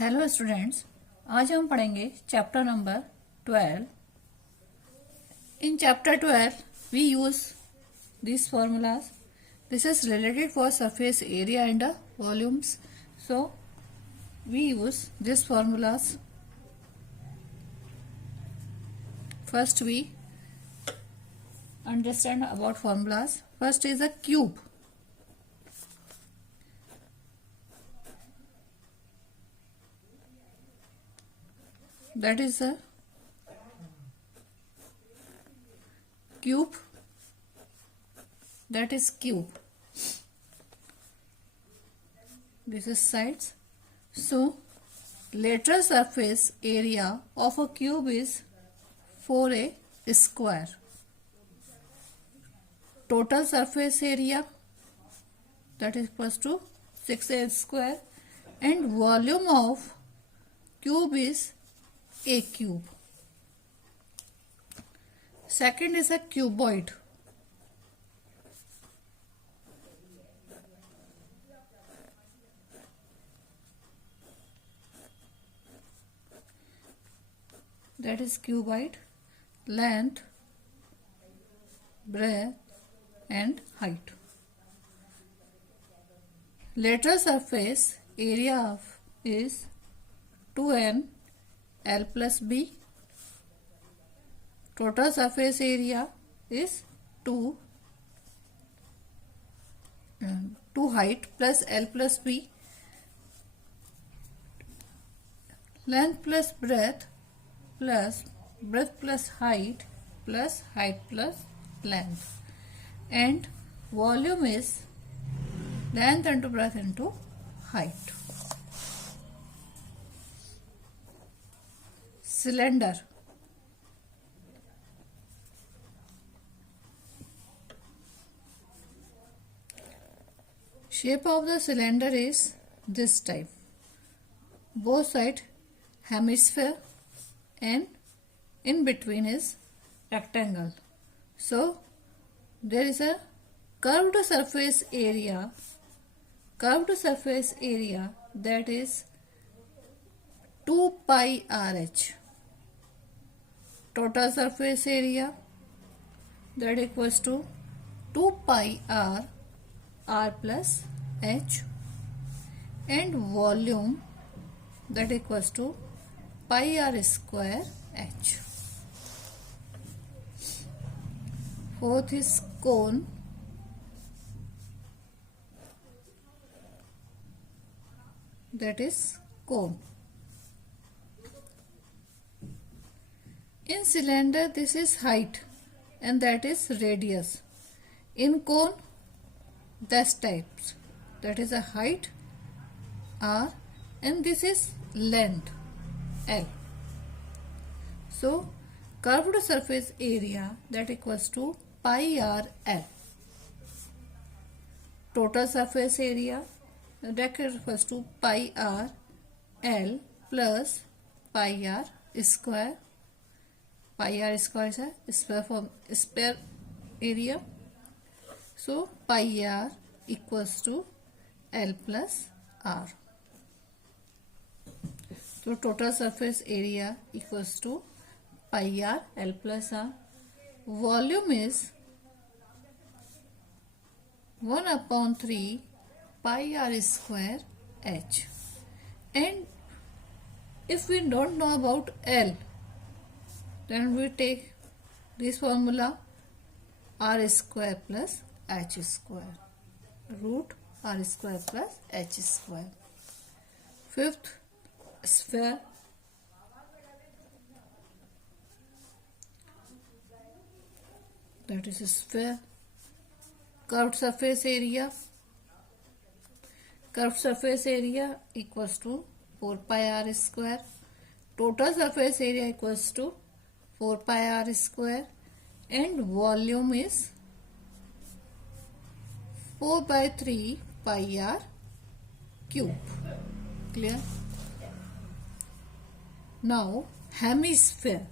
Hello students, आज हम पढ़ेंगे chapter number 12। In chapter 12 we use these formulas. This is related for surface area and volumes, so we use these formulas. First we understand about formulas. First is a cube. That is a cube. That is cube. This is sides. So lateral surface area of a cube is 4a square. Total surface area, that is equals to 6a square, and volume of cube is a cube. Second is a cuboid. That is cuboid, length, breadth and height. Lateral surface area is 2n L plus B. Total surface area is 2 height plus L plus B. Length plus breadth plus height plus length. And volume is length into breadth into height. Cylinder. Shape of the cylinder is this type. Both sides hemisphere and in between is rectangle. So there is a curved surface area that is 2 pi RH. Total surface area, that equals to 2 pi r plus h, and volume, that equals to pi r square h. Fourth is cone. That is cone. In cylinder this is height and that is radius. In cone this types, that is a height r and this is length L. So curved surface area, that equals to pi r L. Total surface area, that equals to pi r L plus pi r square. Pi r square is a spare area. So pi r equals to L plus r. So total surface area equals to pi r L plus r. Volume is 1/3 pi r square h. And if we don't know about L, then we take this formula, r square plus h square, root r square plus h square. Fifth, sphere. That is a sphere. Curved surface area. Curved surface area equals to 4 pi r square. Total surface area equals to 4 pi r square, and volume is 4/3 pi r cube. Clear? Now hemisphere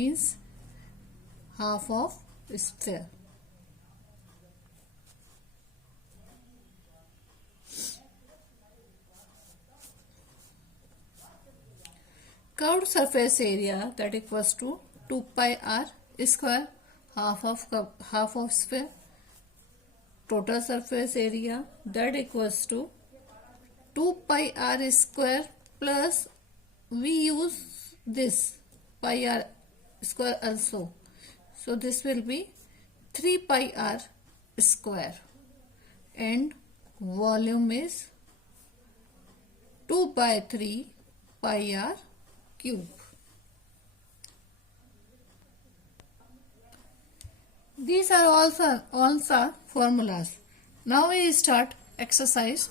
means half of sphere. curved surface area that equals to 2 pi r square, half of sphere. Total surface area that equals to 2 pi r square plus we use this pi r square also, so this will be 3 pi r square, and volume is 2 by 3 pi r cube. These are also formulas. Now we start exercise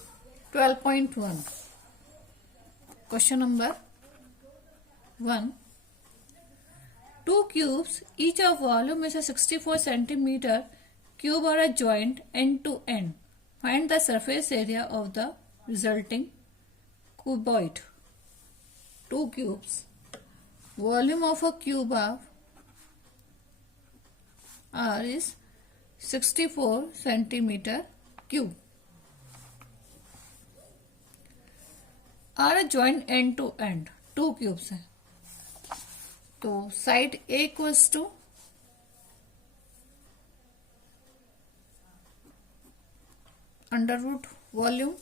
12.1. Question number 1. Two cubes, each of volume is a 64 centimeter cube, are joined end to end. Find the surface area of the resulting cuboid. Two cubes. Volume of a cube of R is 64 centimeter cube. Are joined end to end. Two cubes हैं, तो side A equals to under root volume,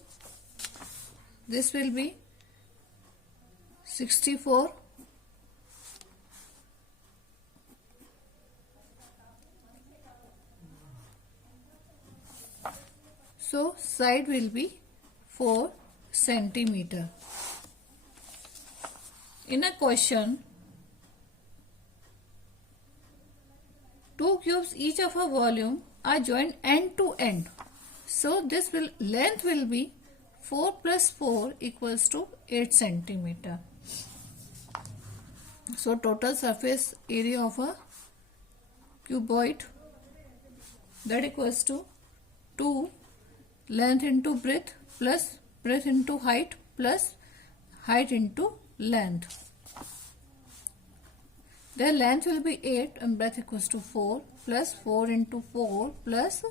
this will be 64 so side will be 4 centimeter. In a question, two cubes each of a volume are joined end to end, so this length will be 4 plus 4 equals to 8 centimeter. So total surface area of a cuboid that equals to 2 length into breadth plus breadth into height plus height into length. Their length will be 8 and breadth equals to 4 plus 4 into 4 plus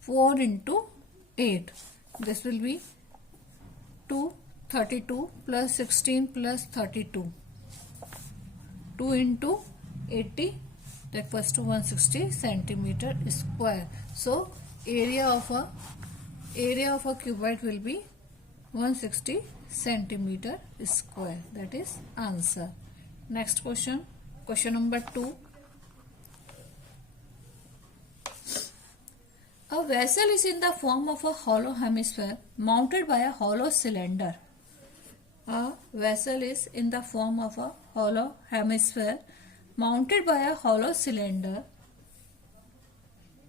4 into 8. This will be 232 plus 16 plus 32. 2 into 80, that equals to 160 centimeter square. So area of a cuboid will be 160 centimeter square. That is answer. Next question. Question number 2. A vessel is in the form of a hollow hemisphere mounted by a hollow cylinder. A vessel is in the form of a hollow hemisphere mounted by a hollow cylinder.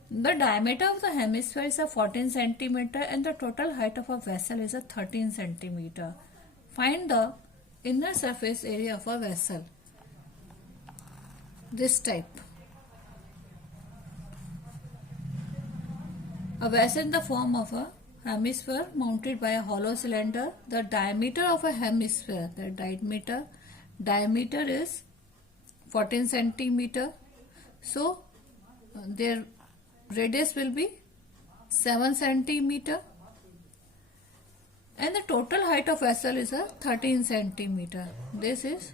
The diameter of the hemisphere is a 14 centimeter and the total height of a vessel is a 13 centimeter. Find the inner surface area of a vessel. This type. A vessel in the form of a hemisphere mounted by a hollow cylinder. The diameter of a hemisphere, the diameter is 14 centimeter. So their radius will be 7 centimeter and the total height of vessel is a 13 centimeter. This is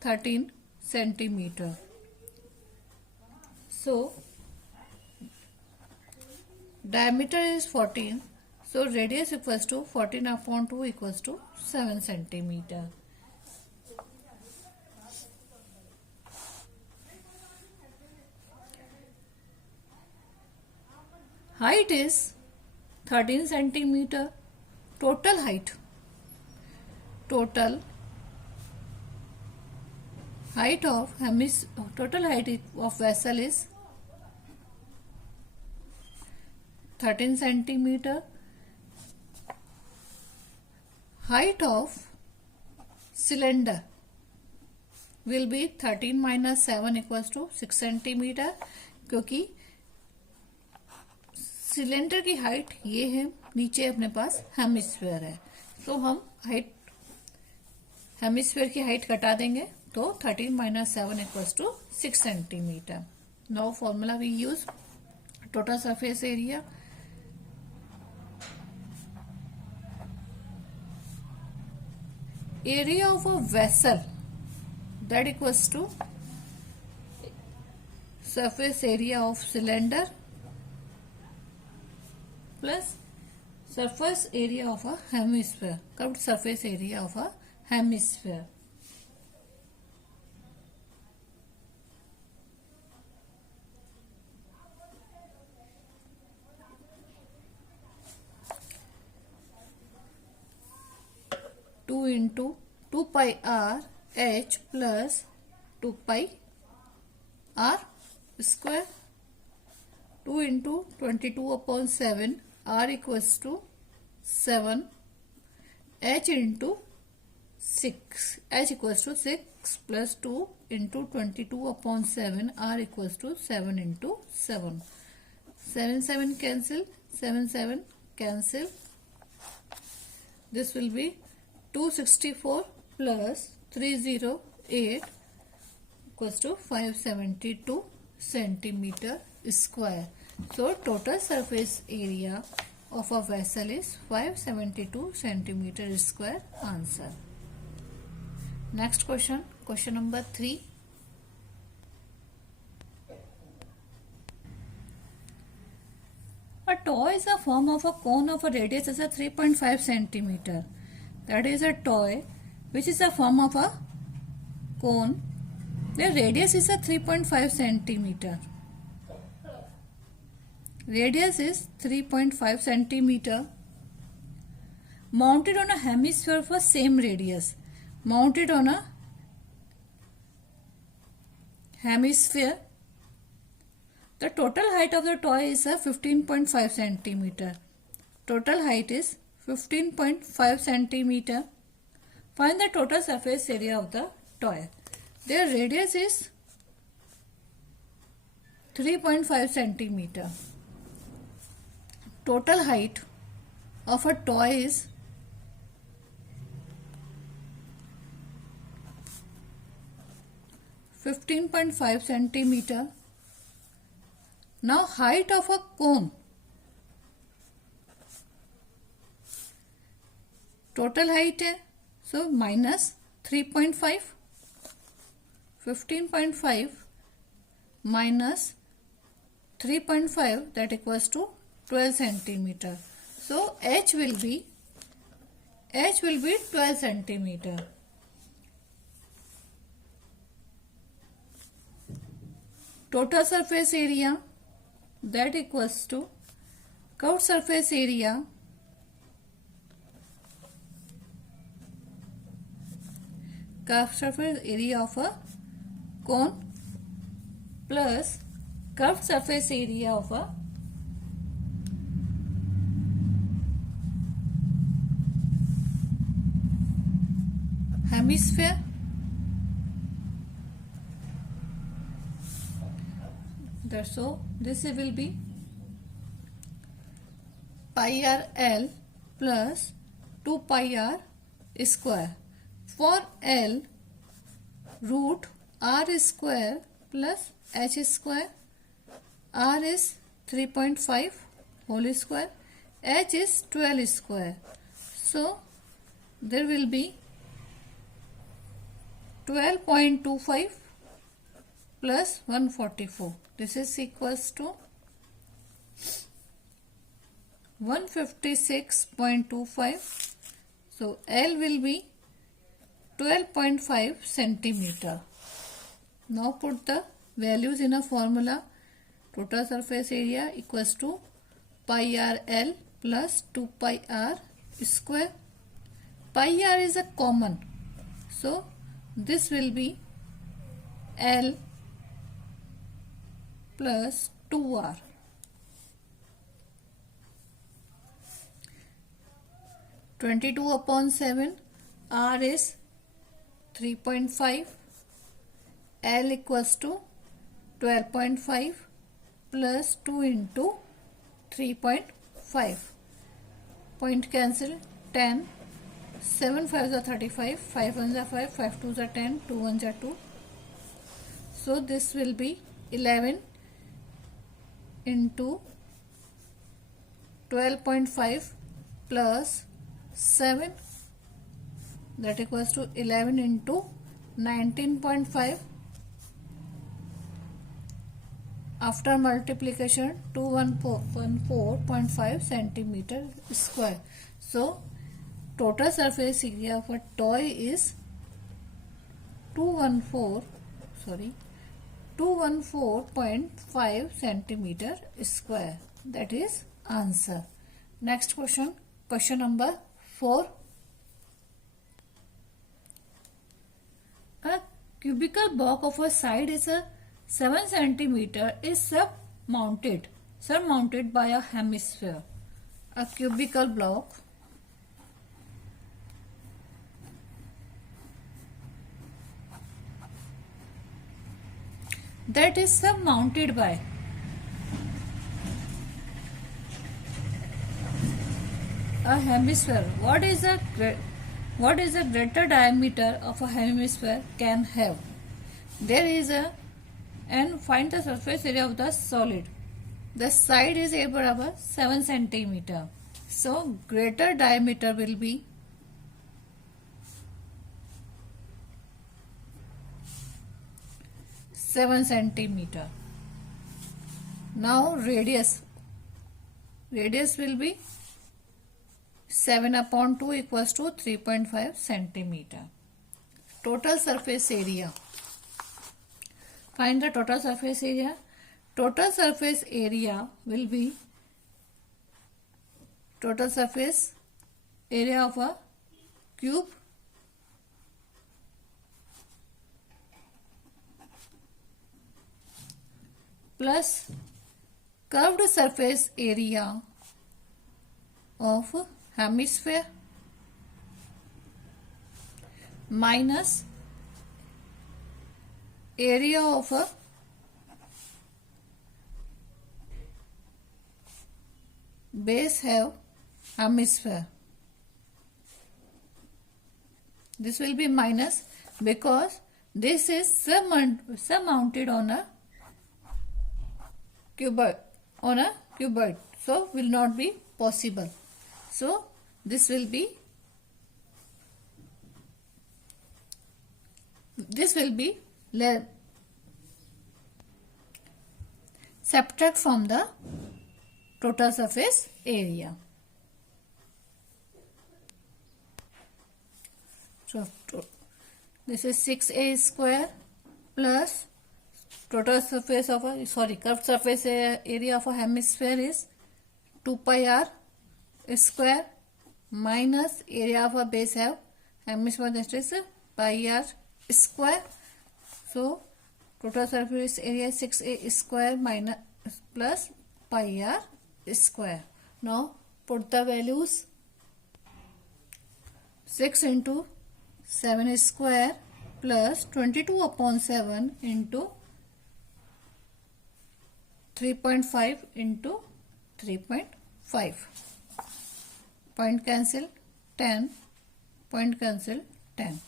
13 centimeter. So diameter is 14, so radius equals to 14 upon 2 equals to 7 centimeter. Height is 13 centimeter. Total height of vessel is 13 centimeter. Height of cylinder will be 13 minus 7 equals to 6 centimeter, क्योंकि cylinder की height ये है, नीचे अपने पास hemisphere है, तो हम height hemisphere की हाइट कटा देंगे, तो 13 minus 7 equals to 6 centimeter. Now formula we use. Total surface area of a vessel that equals to surface area of cylinder plus surface area of a hemisphere, curved surface area of a hemisphere. Two into 2 pi r h plus 2 pi r square. 2 into 22 upon 7 r equals to 7, h into 6, h equals to 6 plus 2 into 22 upon 7 r equals to 7 into 7. 7 7 cancel, 7 7 cancel. This will be 264 plus 308 equals to 572 centimeter square. So total surface area of a vessel is 572 centimeter square. Answer. Next question, question number 3. A toy is a form of a cone of a radius as a 3.5 centimeter. That is a toy which is a form of a cone. The radius is a 3.5 centimeter. Radius is 3.5 centimeter. Mounted on a hemisphere for same radius. Mounted on a hemisphere. The total height of the toy is a 15.5 centimeter. Total height is 15.5 centimeter. Find the total surface area of the toy. Their radius is 3.5 centimeter. Total height of a toy is 15.5 centimeter. Now height of a cone. Total height है, so minus 3.5, 15.5 minus 3.5, that equals to 12 centimeter. So h will be 12 centimeter. Total surface area, that equals to curved surface area of a cone plus curved surface area of a hemisphere. So this will be pi r L plus 2 pi r square. For L, root r square plus h square. R is 3.5 whole square. H is 12 square. So there will be 12.25 plus 144. This is equals to 156.25. So L will be 12.5 centimeter. Now put the values in a formula. Total surface area equals to pi r L plus 2 pi r square. Pi r is a common. So this will be L plus 2r. (22 upon 7). R is 3.5. L equals to 12.5 plus 2 into 3.5. Point cancel. 10. 7 5s are 35. 5 1s are 5. 5 2s are 10. 2 1s are 2. So this will be 11 into 12.5 plus 7, that equals to 11 into 19.5 after multiplication 214.5 centimeter square. So total surface area of a toy is 214.5 centimeter square. That is answer. Next question, question number 4. A cubical block of a side is a 7 centimeter is surmounted by a hemisphere. A cubical block that is surmounted by a hemisphere. What is the greater diameter of a hemisphere can have? There is a, and find the surface area of the solid. The side is A बराबर 7 centimeter. So greater diameter will be seven centimeter. Now radius will be 7/2 equals to 3.5 centimeter. Total surface area. Find the total surface area. Total surface area will be total surface area of a cube plus curved surface area of hemisphere minus area of a base have hemisphere. This will be minus because this is surmounted on a cuboid, so will not be possible. So this will be subtract from the total surface area. So this is 6a square plus total surface of a curved surface area of a hemisphere is 2 pi r square minus area of a base have hemisphere, that is pi r square. So total surface area is 6a square minus plus pi r square. Now put the values. 6 into 7 square plus 22/7 into 3.5 into 3.5. Point cancel 10. Point cancel 10.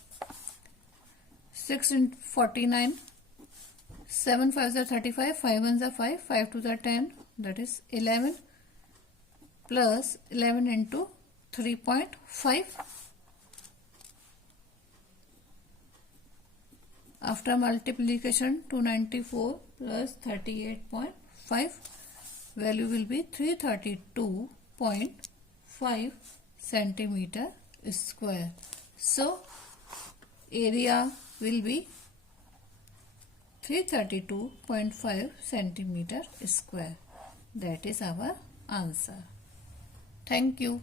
6 into 49. 7 5s are 35. 5 1s are 5. 5 2s are 10. That is 11 plus 11 into 3.5. After multiplication 294 plus 38.5, value will be 332.5 centimeter square. So area will be 332.5 centimeter square. That is our answer. Thank you.